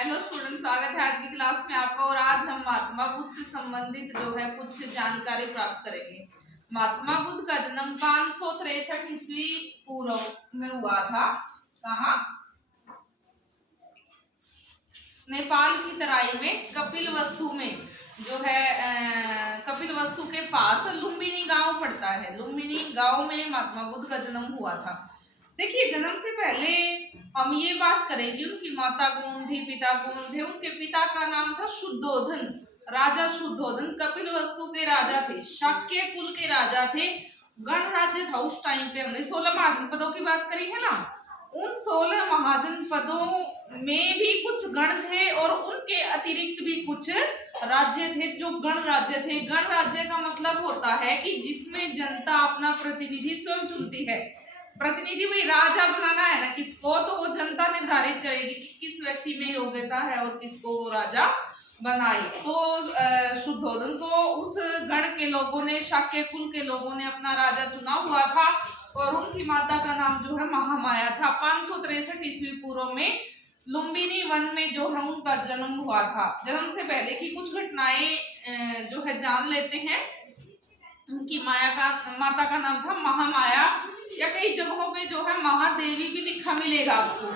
Hello student, स्वागत है आज की क्लास में आपका। और आज हम महात्मा बुद्ध से संबंधित जो है कुछ जानकारी प्राप्त करेंगे। महात्मा बुद्ध का जन्म 563 ईस्वी पूर्व में हुआ था। कहाँ? नेपाल की तराई में कपिलवस्तु में जो है कपिल वस्तु के पास लुम्बिनी गांव पड़ता है। लुम्बिनी गांव में महात्मा बुद्ध का जन्म हुआ था। देखिए, जन्म से पहले हम ये बात करेंगे उनकी माता कौन थी, पिता कौन थे। उनके पिता का नाम था शुद्धोधन, राजा शुद्धोधन कपिल वस्तु के राजा थे, शाक्य कुल के राजा थे। गणराज्य था उस टाइम पे। हमने 16 महाजनपदों की बात करी है ना। उन 16 महाजनपदों में भी कुछ गण थे और उनके अतिरिक्त भी कुछ राज्य थे जो गण राज्य थे। गण राज्य का मतलब होता है कि जिसमें जनता अपना प्रतिनिधि स्वयं चुनती है। प्रतिनिधि वही राजा बनाना है ना किसको, तो वो जनता निर्धारित करेगी कि किस व्यक्ति में योग्यता है और किसको वो राजा बनाए। तो शुद्धोधन को उस गण के लोगों ने, शाक्य कुल के लोगों ने अपना राजा चुना हुआ था और उनकी माता का नाम जो है महामाया था। 563 ईस्वी पूर्व में लुम्बिनी वन में जो है उनका जन्म हुआ था। जन्म से पहले की कुछ घटनाएं जो है जान लेते हैं। उनकी माता का नाम था महामाया, या कई जगहों पे जो है महादेवी भी लिखा मिलेगा आपको।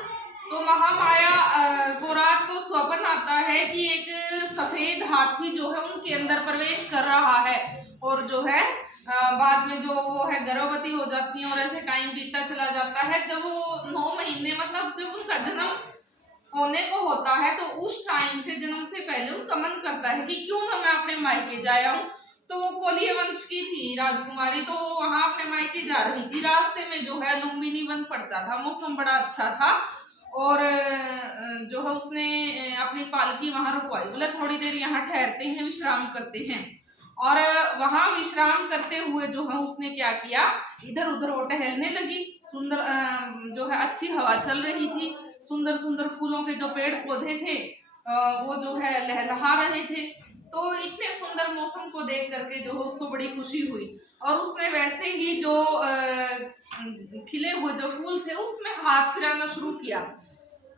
तो महामाया को रात को स्वप्न आता है कि एक सफेद हाथी जो है उनके अंदर प्रवेश कर रहा है और जो है बाद में जो वो है गर्भवती हो जाती है और ऐसे टाइम बीतता चला जाता है। जब वो 9 महीने मतलब जब उनका जन्म होने को होता है तो उस टाइम से, जन्म से पहले उनका मन करता है कि क्यों ना मैं अपने मायके जाया हूँ। तो वो कोलीय वंश की थी राजकुमारी, तो वहां अपने मायके जा रही थी। रास्ते में जो है लुम्बिनी वन पड़ता था, मौसम बड़ा अच्छा था और जो है उसने अपनी पालकी वहां रुकवाई। बोले थोड़ी देर यहाँ ठहरते हैं, विश्राम करते हैं। और वहां विश्राम करते हुए जो है उसने क्या किया, इधर उधर वो टहलने लगी। सुंदर जो है अच्छी हवा चल रही थी, सुंदर सुंदर फूलों के जो पेड़ पौधे थे वो जो है लहलहा रहे थे। तो इतने सुंदर मौसम को देख करके जो है उसको बड़ी खुशी हुई और उसने वैसे ही जो खिले हुए जो फूल थे उसमें हाथ फिराना शुरू किया।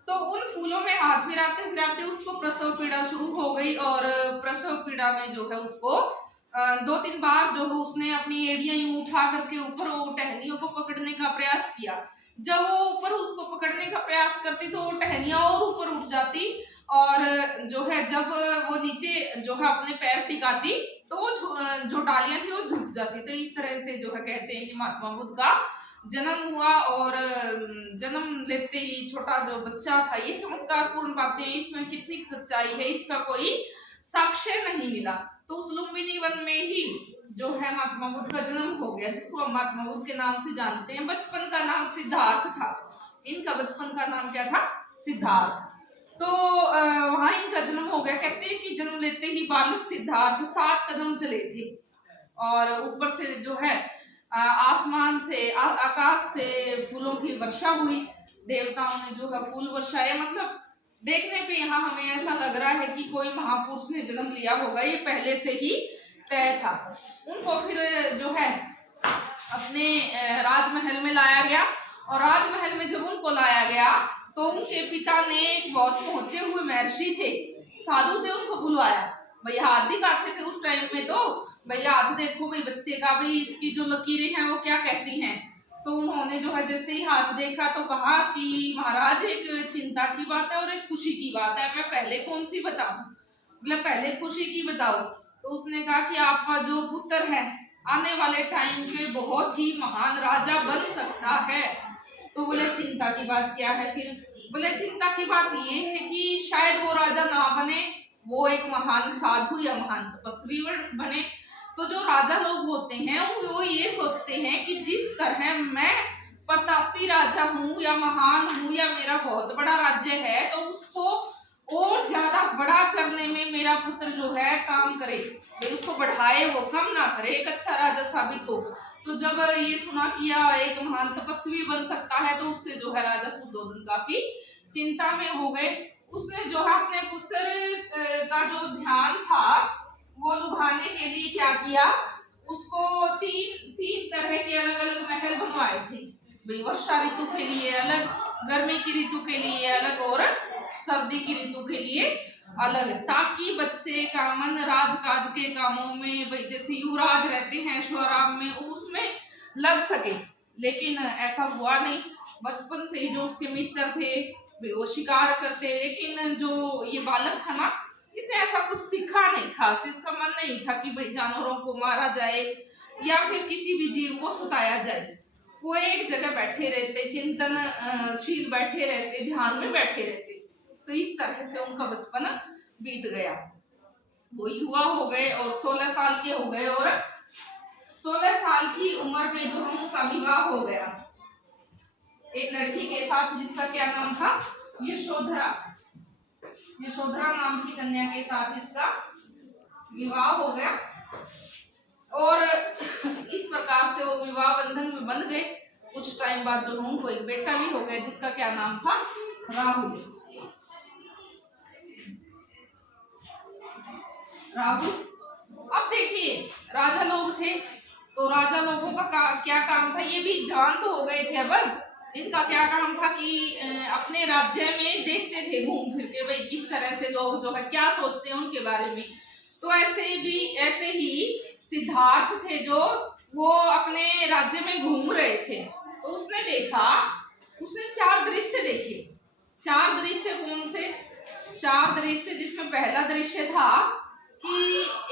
तो उन फूलों में हाथ फिराते फिराते उसको प्रसव पीड़ा शुरू हो गई और प्रसव पीड़ा में जो है उसको 2-3 बार जो है उसने अपनी एड़ियां यूं उठा करके ऊपर वो टहनियों को पकड़ने का प्रयास किया। जब वो ऊपर उसको पकड़ने का प्रयास करती तो वो टहनियां और ऊपर उठ जाती और जो है जब वो नीचे जो है अपने पैर टिकाती तो वो जो डालियां थी वो झुक जाती। तो इस तरह से जो है कहते हैं कि महात्मा बुद्ध का जन्म हुआ और जन्म लेते ही छोटा जो बच्चा था, ये चमत्कारपूर्ण बातें हैं, इसमें कितनी सच्चाई है इसका कोई साक्ष्य नहीं मिला। तो उस लुम्बिनी वन में ही जो है महात्मा बुद्ध का जन्म हो गया, जिसको हम महात्मा बुद्ध के नाम से जानते हैं। बचपन का नाम सिद्धार्थ था। इनका बचपन का नाम क्या था? सिद्धार्थ। तो वहां इनका जन्म हो गया। कहते हैं कि जन्म लेते ही बालक सिद्धार्थ 7 कदम चले थे और ऊपर से जो है आसमान से आकाश से फूलों की वर्षा हुई। देवताओं ने जो है फूल वर्षाए। मतलब देखने पे यहाँ हमें ऐसा लग रहा है कि कोई महापुरुष ने जन्म लिया होगा, ये पहले से ही तय था। उनको फिर जो है अपने राजमहल में लाया गया और राजमहल में जब उनको लाया गया तो उनके पिता ने एक बहुत पहुंचे हुए महर्षि थे, साधु थे, उनको बुलवाया। भाई हाथ दिखाते थे उस टाइम में, तो भैया हाथ देखो भाई बच्चे का, भाई इसकी जो लकीरें हैं वो क्या कहती हैं। तो उन्होंने जो है जैसे ही हाथ देखा तो कहा कि महाराज एक चिंता की बात है और एक खुशी की बात है, मैं पहले कौन सी बताऊं? मतलब पहले खुशी की बताओ। तो उसने कहा कि आपका जो पुत्र है आने वाले टाइम पे बहुत ही महान राजा बन सकता है। तो बोले चिंता की बात क्या है फिर? बोले चिंता की बात ये है कि शायद वो राजा ना बने, वो एक महान साधु या महान तपस्वी बने। तो जो राजा लोग होते हैं वो ये सोचते हैं कि जिस तरह मैं प्रतापी राजा हूँ या महान हूँ या मेरा बहुत बड़ा राज्य है तो उसको और ज्यादा बड़ा करने में मेरा पुत्र जो है काम करे, उसको बढ़ाए, वो कम ना करे, एक अच्छा राजा साबित हो। तो जब ये सुना कि एक महान तपस्वी बन सकता है तो उससे जो है राजा शुद्धोधन काफी चिंता में हो गए। उसने जो है अपने पुत्र का जो ध्यान था वो लुभाने के लिए क्या किया, उसको तीन तरह के अलग अलग महल बनवाए थे। वर्षा ऋतु के लिए अलग, गर्मी की ऋतु के लिए अलग और सर्दी की ऋतु के लिए अलग, ताकि बच्चे का मन राजकाज के कामों में, भाई जैसे युवराज रहते हैं ऐश्वर्याम में, उसमें लग सके। लेकिन ऐसा हुआ नहीं। बचपन से ही जो उसके मित्र थे वो शिकार करते, लेकिन जो ये बालक था ना, इसने ऐसा कुछ सीखा नहीं खास। इसका मन नहीं था कि भाई जानवरों को मारा जाए या फिर किसी भी जीव को सताया जाए। वो एक जगह बैठे रहते, चिंतनशील बैठे रहते, ध्यान में बैठे रहते। तो इस तरह से उनका बचपन बीत गया। वो युवा हो गए और 16 साल के हो गए, और 16 साल की उम्र में जो उनका विवाह हो गया एक लड़की के साथ, जिसका क्या नाम था, यशोधरा। यशोधरा नाम की कन्या के साथ इसका विवाह हो गया, और इस प्रकार से वो विवाह बंधन में बंध गए। कुछ टाइम बाद जो उनको एक बेटा भी हो गया, जिसका क्या नाम था, राहुल। राहुल। अब देखिए, राजा लोग थे, तो राजा लोगों का क्या काम था, ये भी जवान तो हो गए थे। अब इनका क्या काम था कि अपने राज्य में देखते थे घूम फिर के, भाई किस तरह से लोग जो है क्या सोचते हैं उनके बारे में। तो ऐसे ही सिद्धार्थ थे, जो वो अपने राज्य में घूम रहे थे। तो उसने देखा, उसने 4 दृश्य देखे। 4 दृश्य कौन से? 4 दृश्य, जिसमें पहला दृश्य था कि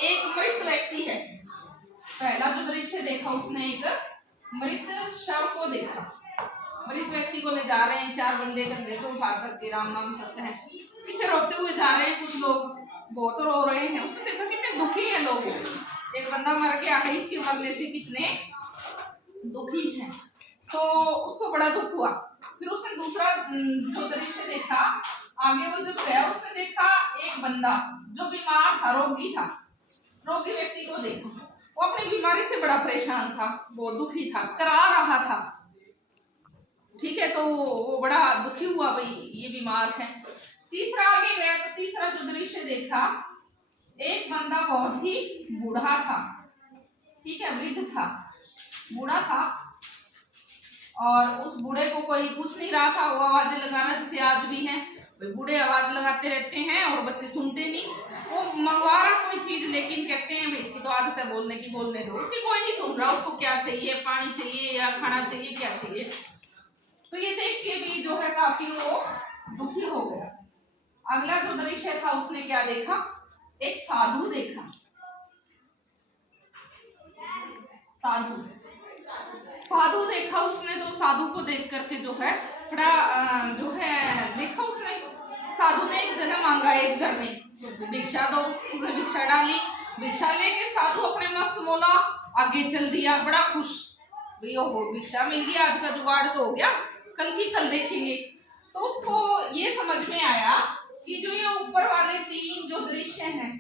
एक मृत व्यक्ति है। पहला जो दृश्य देखा उसने, एक मृत शव को देखा। मृत व्यक्ति को ले जा रहे हैं 4 बंदे कंधे को उठा करके, राम नाम सत्य है, पीछे रोते हुए जा रहे हैं कुछ लोग, बहुत रो रहे हैं। उसने देखा कितने दुखी है लोग, एक बंदा मर गया है, इसके मरने से कितने दुखी हैं। तो उसको बड़ा दुख हुआ। फिर उसने दूसरा जो दृश्य देखा, आगे वो जब गया, उसने देखा एक बंदा जो बीमार था, रोगी था, रोगी व्यक्ति को देखा। वो अपनी बीमारी से बड़ा परेशान था, वो दुखी था, करा रहा था। ठीक है, तो वो बड़ा दुखी हुआ, भाई ये बीमार है। तीसरा आगे गया, तो तीसरा जो दृश्य देखा, एक बंदा बहुत ही बूढ़ा था, ठीक है, वृद्ध था, बूढ़ा था, और उस बूढ़े को कोई पूछ नहीं रहा था। वो आवाजें लगाना, जैसे आज भी है, बूढ़े आवाज लगाते रहते हैं और बच्चे सुनते नहीं। वो मंगवा रहा कोई चीज, लेकिन कहते हैं भाई इसकी तो आदत है बोलने की, बोलने दो। उसकी कोई नहीं सुन रहा, उसको क्या चाहिए, पानी चाहिए या खाना चाहिए, क्या चाहिए। तो ये देख के भी जो है काफी वो दुखी हो गया। अगला जो दृश्य था, उसने क्या देखा, एक साधु देखा। साधु देखा उसने। तो साधु को देख करके जो है बड़ा जो है देखा उसने, साधु ने एक जगह मांगा, एक घर में भिक्षा दो, उसने भिक्षा डाली। भिक्षा लेके साधु अपने मस्त मोला आगे चल दिया, बड़ा खुश, भाई ओहो भिक्षा मिल गई, आज का जुगाड़ तो हो गया, कल की कल देखेंगे। तो उसको ये समझ में आया कि जो ये ऊपर वाले 3 जो दृश्य हैं,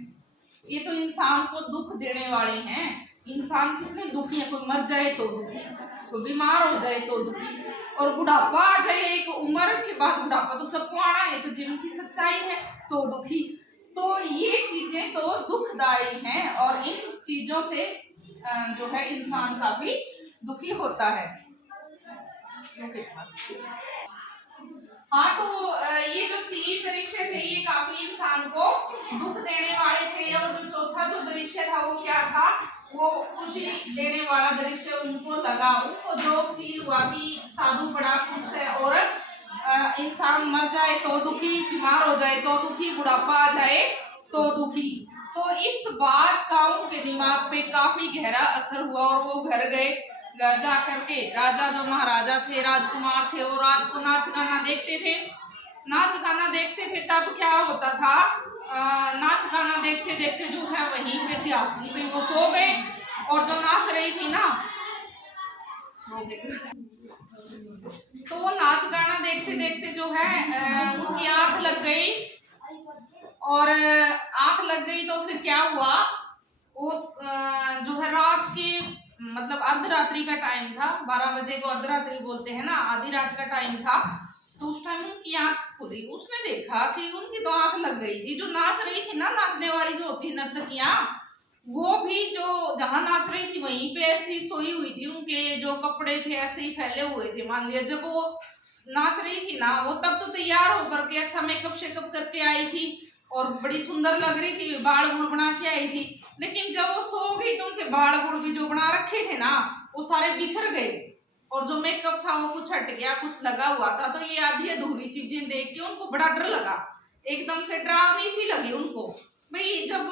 ये तो इंसान को दुख देने वाले हैं। इंसान कितने दुखी है, कोई मर जाए तो दुखी, कोई बीमार हो जाए तो दुखी, और बुढ़ापा आ जाए, एक उम्र के बाद बुढ़ापा तो सबको आना है, तो जीवन की सच्चाई है, तो दुखी। तो ये चीजें तो दुखदायी हैं, और इन चीजों से जो है इंसान काफी दुखी होता है। हाँ, तो ये जो 3 दृश्य थे, ये काफी इंसान को दुख देने वाले थे। और जो चौथा जो दृश्य था, वो क्या था, वो खुशी देने वाला दृश्य उनको लगा। उनको जो फील हुआ कि साधु बड़ा खुश है, और इंसान मर जाए तो दुखी, बीमार हो जाए तो दुखी, बुढ़ापा आ जाए तो दुखी। तो इस बात का उनके दिमाग पे काफी गहरा असर हुआ, और वो घर गए। जा करके राजा जो महाराजा थे, राजकुमार थे, वो रात को नाच गाना देखते थे। नाच गाना देखते थे, तब क्या होता था, नाच गाना देखते देखते जो है वहीं पे सिंहासन पे वो सो गए। और जो नाच रही थी ना, तो वो नाच गाना देखते देखते जो है उनकी आंख लग गई। और आंख लग गई तो फिर क्या हुआ, उस जो है रात के मतलब अर्धरात्रि का टाइम था, 12 बजे को अर्धरात्रि बोलते हैं ना, आधी रात का टाइम था। तो उस टाइम उनकी आंख खुली, उसने देखा कि उनकी तो आंख लग गई थी। जो नाच रही थी ना, नाचने वाली जो होती नर्तकियां, वो भी जो जहां नाच रही थी वहीं पे ऐसी सोई हुई थी, उनके जो कपड़े थे ऐसे ही फैले हुए थे। मान लिया जब वो नाच रही थी ना, वो तब तो तैयार होकर के अच्छा मेकअप शेकअप करके आई थी और बड़ी सुंदर लग रही थी, बाल बुल बना के आई थी। लेकिन जब वो सो गई तो उनके बाल बुल भी जो बना रखे थे ना वो सारे बिखर गए और जो मेकअप था वो कुछ हट गया, कुछ लगा हुआ था। तो ये आधी अधूरी चीजें देख के उनको बड़ा डर लगा, एकदम से डरावनी सी लगी उनको। भाई जब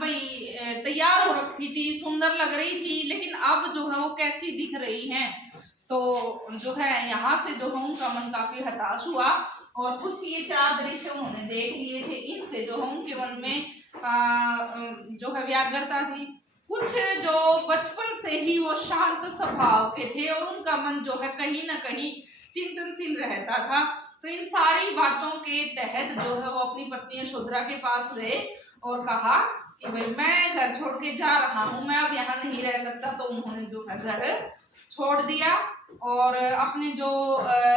भाई तैयार हो रखी थी, सुंदर लग रही थी, लेकिन अब जो है वो कैसी दिख रही हैं। तो जो है यहाँ से जो है उनका मन काफी हताश हुआ और कुछ ये 4 दृश्य उन्होंने देख लिए थे, इनसे जो है उनके मन में जो है व्याग्रता थी। कुछ जो बचपन से ही वो शांत स्वभाव के थे और उनका मन जो है कहीं ना कहीं चिंतनशील रहता था। तो इन सारी बातों के तहत जो है वो अपनी पत्नी यशोधरा के पास गए और कहा कि भाई मैं घर छोड़ के जा रहा हूँ, मैं अब यहाँ नहीं रह सकता। तो उन्होंने जो है घर छोड़ दिया और अपने जो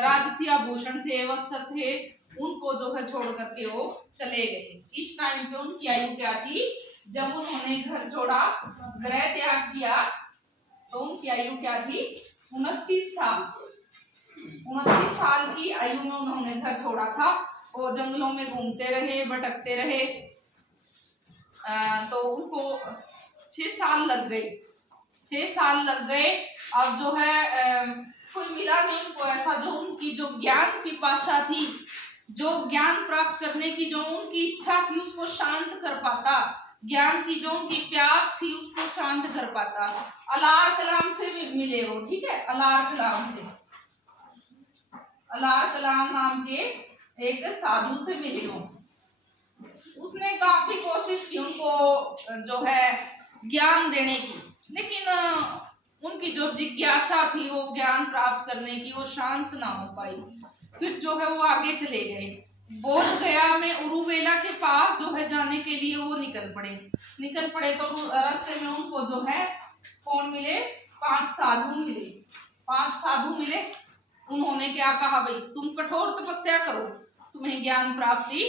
राजसी आभूषण थे, वस्त्र थे, उनको जो है छोड़ करके वो चले गए। इस टाइम पे उनकी आयु क्या थी? जब उन्होंने घर छोड़ा, गृह त्याग किया, तो उनकी आयु क्या थी? 29 साल। 29 साल की आयु में उन्होंने घर छोड़ा था और जंगलों में घूमते रहे, भटकते रहे। तो उनको 6 साल लग गए, 6 साल लग गए। अब जो है कोई मिला नहीं उनको ऐसा जो उनकी जो ज्ञान पिपासा थी, जो ज्ञान प्राप्त करने की जो उनकी इच्छा थी उसको शांत कर पाता, ज्ञान की जो उनकी प्यास थी उसको शांत कर पाता। अलार कलाम से मिले वो, ठीक है, अलार कलाम से, अलार कलाम नाम के एक साधु से मिले हो। उसने काफी कोशिश की उनको जो है ज्ञान देने की, लेकिन उनकी जो जिज्ञासा थी वो ज्ञान प्राप्त करने की, वो शांत ना हो पाई। फिर जो है वो आगे चले गए, बोध गया में उरुवेला के पास जो है जाने के लिए वो निकल पड़े। तो रास्ते में उनको जो है कौन मिले? 5 साधु मिले। 5 साधु मिले। उन्होंने क्या कहा? भाई तुम कठोर तपस्या करो, तुम्हें ज्ञान प्राप्ति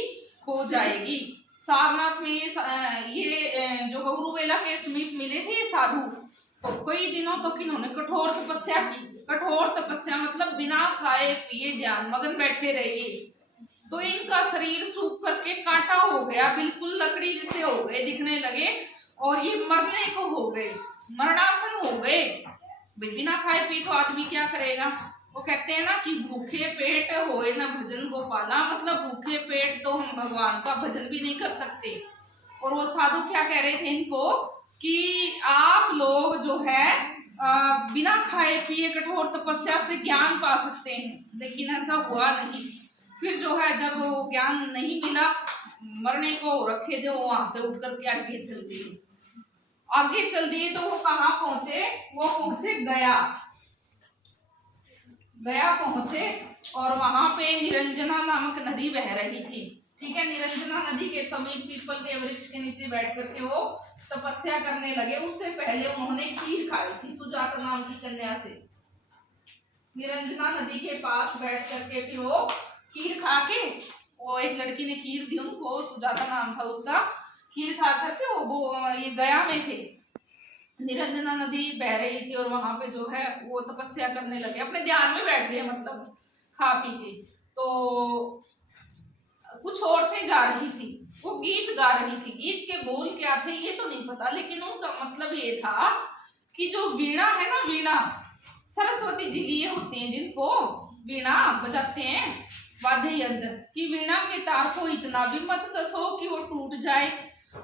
हो जाएगी। सारनाथ में ये जो उरुवेला के समीप मिले थे ये साधु, तो कई दिनों तक इन्होंने कठोर तपस्या की। कठोर तपस्या मतलब बिना खाए पिए ध्यान मगन बैठे रहे। तो इनका शरीर सूख करके कांटा हो गया, बिल्कुल लकड़ी जैसे हो गए, दिखने लगे और ये मरने को हो गए, मरणासन हो गए। बिना खाए पिए तो आदमी क्या करेगा? वो कहते हैं ना कि भूखे पेट होए ना भजन गोपाला, मतलब भूखे पेट तो हम भगवान का भजन भी नहीं कर सकते। और वो साधु क्या कह रहे थे इनको कि आप लोग जो है बिना खाए पिए कठोर तपस्या से ज्ञान पा सकते हैं, लेकिन ऐसा हुआ नहीं। फिर जो है जब वो ज्ञान नहीं मिला, मरने को रखे थे, वो वहां से उठ करके आगे चल दिए। आगे चल दिए तो वो कहाँ पहुंचे? वो पहुंचे गया। गया पहुंचे और वहां पे निरंजना नामक नदी बह रही थी, ठीक है। निरंजना नदी के समीप पीपल के वृक्ष के नीचे बैठ करके वो तपस्या करने लगे। उससे पहले उन्होंने खीर खाई थी सुजाता नाम की कन्या से। निरंजना नदी के पास बैठ करके फिर वो खीर खा के, वो एक लड़की ने खीर दी उनको, सुजाता नाम था उसका। खीर खा करके वो ये गया में थे, निरंजना नदी बह रही थी और वहां पे जो है वो तपस्या करने लगे, अपने ध्यान में बैठ गए, मतलब खा पी के। तो कुछ औरतें जा रही थी, वो गीत गा रही थी। गीत के बोल क्या थे ये तो नहीं पता, लेकिन उनका मतलब ये था कि जो वीणा है ना, वीणा सरस्वती जी लिए होते हैं जिनको वीणा बजाते हैं वाद्य यंत्र, कि वीणा के तार को इतना भी मत कसो कि वो टूट जाए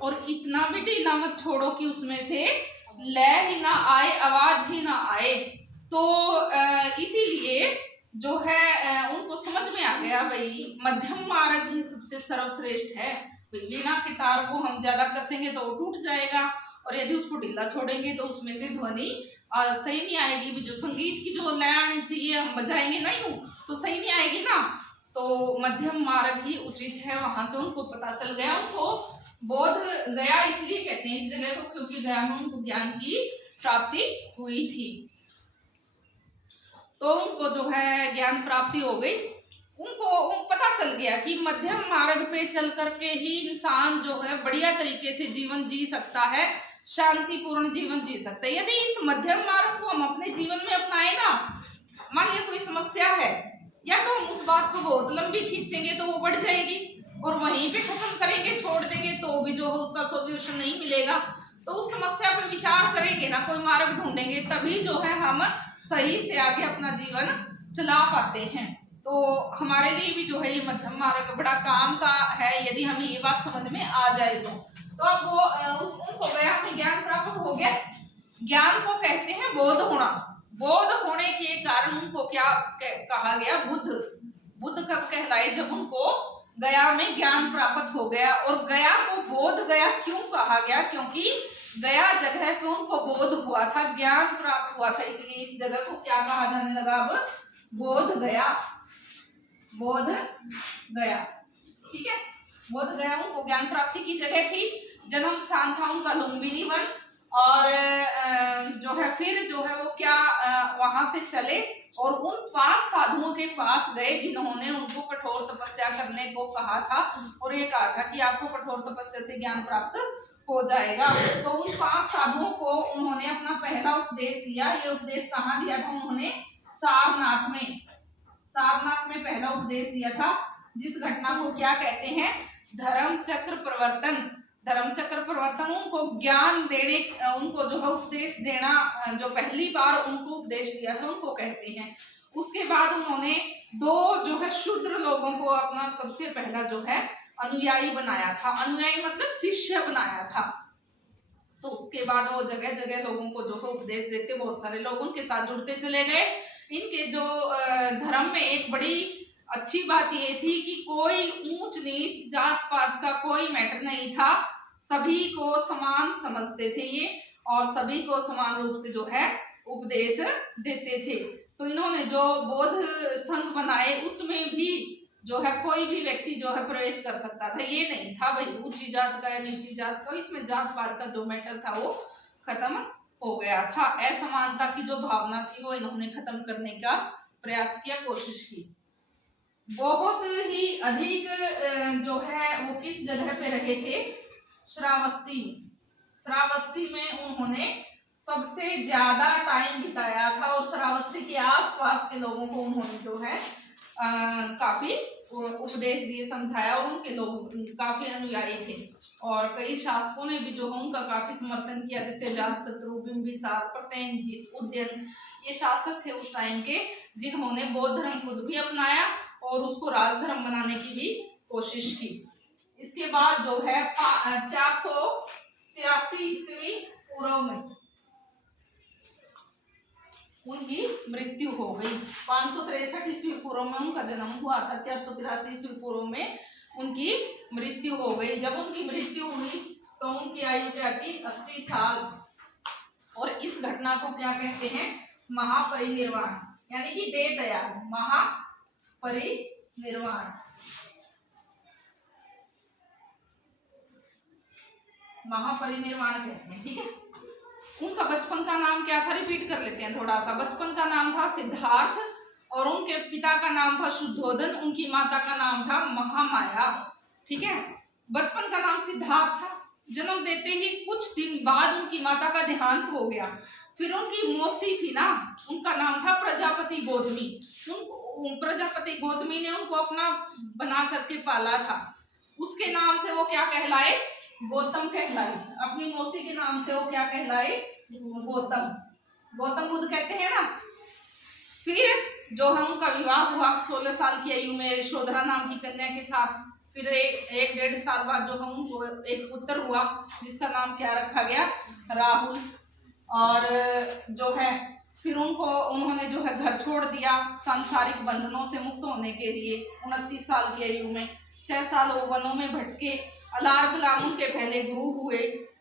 और इतना भी ढीला मत छोड़ो कि उसमें से लय ही ना आए, आवाज ही ना आए। तो इसीलिए जो है उनको समझ में आ गया भाई मध्यम मार्ग ही सबसे सर्वश्रेष्ठ है। वीणा के तार को हम ज्यादा कसेंगे तो वो टूट जाएगा और यदि उसको ढीला छोड़ेंगे तो उसमें से ध्वनि सही नहीं आएगी। भी जो संगीत की जो लय आनी चाहिए हम बजाएंगे ना यूं तो सही नहीं आएगी ना। तो मध्यम मार्ग ही उचित है। वहां से उनको पता चल गया। उनको बोध गया इसलिए कहते हैं इस जगह को क्योंकि गया में उनको ज्ञान की प्राप्ति हुई थी। तो उनको जो है ज्ञान प्राप्ति हो गई। उनको पता चल गया कि मध्यम मार्ग पे चल करके ही इंसान जो है बढ़िया तरीके से जीवन जी सकता है, शांतिपूर्ण जीवन जी सकता है। यदि इस मध्यम मार्ग को हम अपने जीवन में अपनाए ना, मान लिया कोई समस्या है या तो हम उस बात को बहुत लंबी खींचेंगे तो वो बढ़ जाएगी, और वहीं पे खत्म करेंगे छोड़ देंगे तो भी जो है उसका सोल्यूशन नहीं मिलेगा। तो उस समस्या पर विचार करेंगे ना, कोई मार्ग ढूंढेंगे, तभी जो है हम सही से आगे अपना जीवन चला पाते हैं। तो हमारे लिए भी जो है ये मध्यम मार्ग बड़ा काम का है, यदि हमें ये बात समझ में आ जाए तो अब वो उनको गया में ज्ञान प्राप्त हो गया। ज्ञान को कहते हैं बोध होना। बोध होने के कारण उनको क्या कहा गया? बुद्ध। बुद्ध कब कहलाए? जब उनको गया में ज्ञान प्राप्त हो गया। और गया को बोध गया क्यों कहा गया? क्योंकि गया जगह पे उनको बोध हुआ था, ज्ञान प्राप्त हुआ था, इसलिए इस जगह को क्या कहा जाने लगा? अब बोध गया। बोध गया, ठीक है। बोध गया उनको ज्ञान प्राप्ति की जगह थी। जन्म स्थान था उनका लुम्बिनी वन। और जो है फिर जो है वो क्या वहां से चले और उन 5 साधुओं के पास गए जिन्होंने उनको कठोर तपस्या करने को कहा था और ये कहा था कि आपको कठोर तपस्या से ज्ञान प्राप्त हो जाएगा। तो उन 5 साधुओं को उन्होंने अपना पहला उपदेश दिया। ये उपदेश कहाँ दिया था उन्होंने? सारनाथ में। सारनाथ में पहला उपदेश दिया था, जिस घटना को क्या कहते हैं? धर्म चक्र प्रवर्तन। धर्म चक्र प्रवर्तन उनको ज्ञान देने, उनको जो है उपदेश देना, जो पहली बार उनको उपदेश दिया था उनको कहते हैं। उसके बाद उन्होंने 2 जो है शूद्र लोगों को अपना सबसे पहला जो है अनुयायी बनाया था। अनुयायी मतलब शिष्य बनाया था। तो उसके बाद वो जगह जगह लोगों को जो है उपदेश देते, बहुत सारे लोग उनके साथ जुड़ते चले गए। इनके जो धर्म में एक बड़ी अच्छी बात ये थी कि कोई ऊंच नीच जात पात का कोई मैटर नहीं था, सभी को समान समझते थे ये, और सभी को समान रूप से जो है उपदेश देते थे। तो इन्होंने जो बौद्ध संघ बनाए उसमें भी जो है कोई भी व्यक्ति जो है प्रवेश कर सकता था। ये नहीं था भाई ऊंची जात का या नीची जात का, इसमें जात पात का जो मैटर था वो खत्म हो गया था। असमानता की जो भावना थी वो इन्होंने खत्म करने का प्रयास किया, कोशिश की। बहुत ही अधिक जो है वो किस जगह पे रहे थे? श्रावस्ती। श्रावस्ती में उन्होंने सबसे ज्यादा टाइम बिताया था और श्रावस्ती के आसपास के लोगों को उन्होंने जो है काफी उपदेश दिए, समझाया, और उनके लोग काफी अनुयायी थे। और कई शासकों ने भी जो है उनका काफी समर्थन किया, जैसे अजातशत्रु, बिंबिसार, प्रसेनजीत, उदयन, ये शासक थे उस टाइम के, जिन्होंने बौद्ध धर्म खुद भी अपनाया और उसको राजधर्म बनाने की भी कोशिश की। इसके बाद जो है 483 ईस्वी पूर्व में उनकी मृत्यु हो गई। 563 ईस्वी पूर्व में उनका जन्म हुआ था, 483 ईस्वी पूर्व में उनकी मृत्यु हो गई। जब उनकी मृत्यु हुई तो उनकी आयु क्या थी? 80 साल। और इस घटना को क्या कहते हैं? महापरिनिर्वाण, यानी कि देह त्याग। महापरिनिर्वाण, महापरिनिर्वाण कहते हैं, ठीक है। उनका बचपन का नाम क्या था? रिपीट कर लेते हैं थोड़ा सा। बचपन का नाम था सिद्धार्थ और उनके पिता का नाम था शुद्धोदन, उनकी माता का नाम था महामाया, ठीक है। बचपन का नाम सिद्धार्थ था। जन्म देते ही कुछ दिन बाद उनकी माता का देहांत हो गया। फिर उनकी मौसी थी ना, उनका नाम था प्रजापति गौतमी। प्रजापति गौतमी ने उनको अपना बना करके पाला था। उसके नाम से वो क्या कहलाए? गौतम कहलाए। अपनी मौसी के नाम से वो क्या कहलाए? गौतम। गौतम बुद्ध कहते हैं ना। फिर जो है उनका विवाह हुआ 16 साल की आयु में यशोधरा नाम की कन्या के साथ। फिर एक 1.5 साल बाद जो है उनको एक पुत्र हुआ जिसका नाम क्या रखा गया? राहुल। और जो है फिर उन्होंने जो है घर छोड़ दिया सांसारिक बंधनों से मुक्त होने के लिए 29 साल की आयु में। 6 साल वो वनों में भटके। अलार गुलाम उनके पहले गुरु हुए।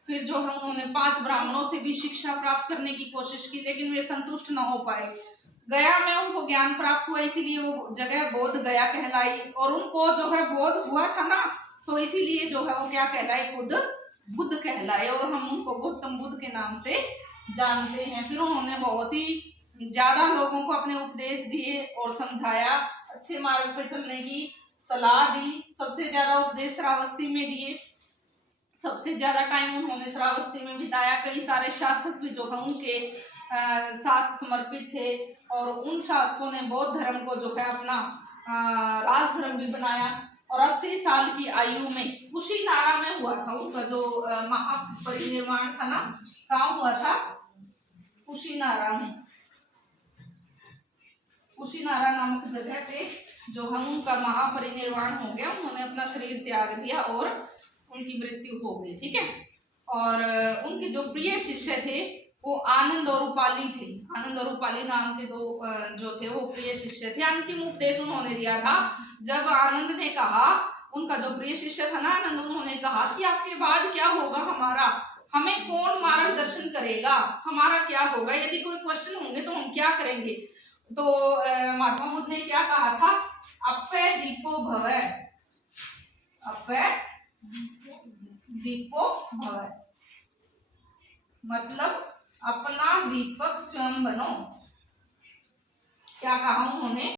फिर जो है उन्होंने 5 ब्राह्मणों से भी शिक्षा प्राप्त करने की कोशिश की, लेकिन वे संतुष्ट न हो पाए। गया में उनको ज्ञान प्राप्त हुआ, इसीलिए वो जगह बोध गया कहलाई। और उनको जो है बोध हुआ था ना, तो इसीलिए जो है वो क्या कहलाए? खुद बुद्ध कहलाए, और हम उनको गौतम बुद्ध के नाम से जानते हैं। फिर उन्होंने बहुत ही ज्यादा लोगों को अपने उपदेश दिए और समझाया, अच्छे मार्ग पे चलने की सलाह दी। सबसे ज्यादा उपदेश श्रावस्ती में दिए, सबसे ज्यादा टाइम उन्होंने श्रावस्ती में बिताया। कई सारे शासक भी जो है उनके साथ समर्पित थे और उन शासकों ने बौद्ध धर्म को जो है अपना राज धर्म भी बनाया। और 80 साल की आयु में कुशीनारा में हुआ था उनका जो महापरिनिर्वाण था ना, कहाँ हुआ था? कुशीनारा में। कुशीनारा नामक जगह पे जो हम उनका महापरिनिर्वाण हो गया, उन्होंने अपना शरीर त्याग दिया और उनकी मृत्यु हो गई। ठीक है। और उनके जो प्रिय शिष्य थे वो आनंद और उपाली थे। आनंद और उपाली नाम के दो जो थे वो प्रिय शिष्य थे। अंतिम उपदेश उन्होंने दिया था जब आनंद ने कहा, उनका जो प्रिय शिष्य था ना आनंद, उन्होंने कहा कि आपके बाद क्या होगा हमारा, हमें कौन मार्गदर्शन करेगा, हमारा क्या होगा, यदि कोई क्वेश्चन होंगे तो हम क्या करेंगे। तो महात्मा बुद्ध ने क्या कहा था? अप्पे दीपो भवै, अप्पे दीपो भवै, मतलब अपना दीपक स्वयं बनो। क्या कहा उन्होंने?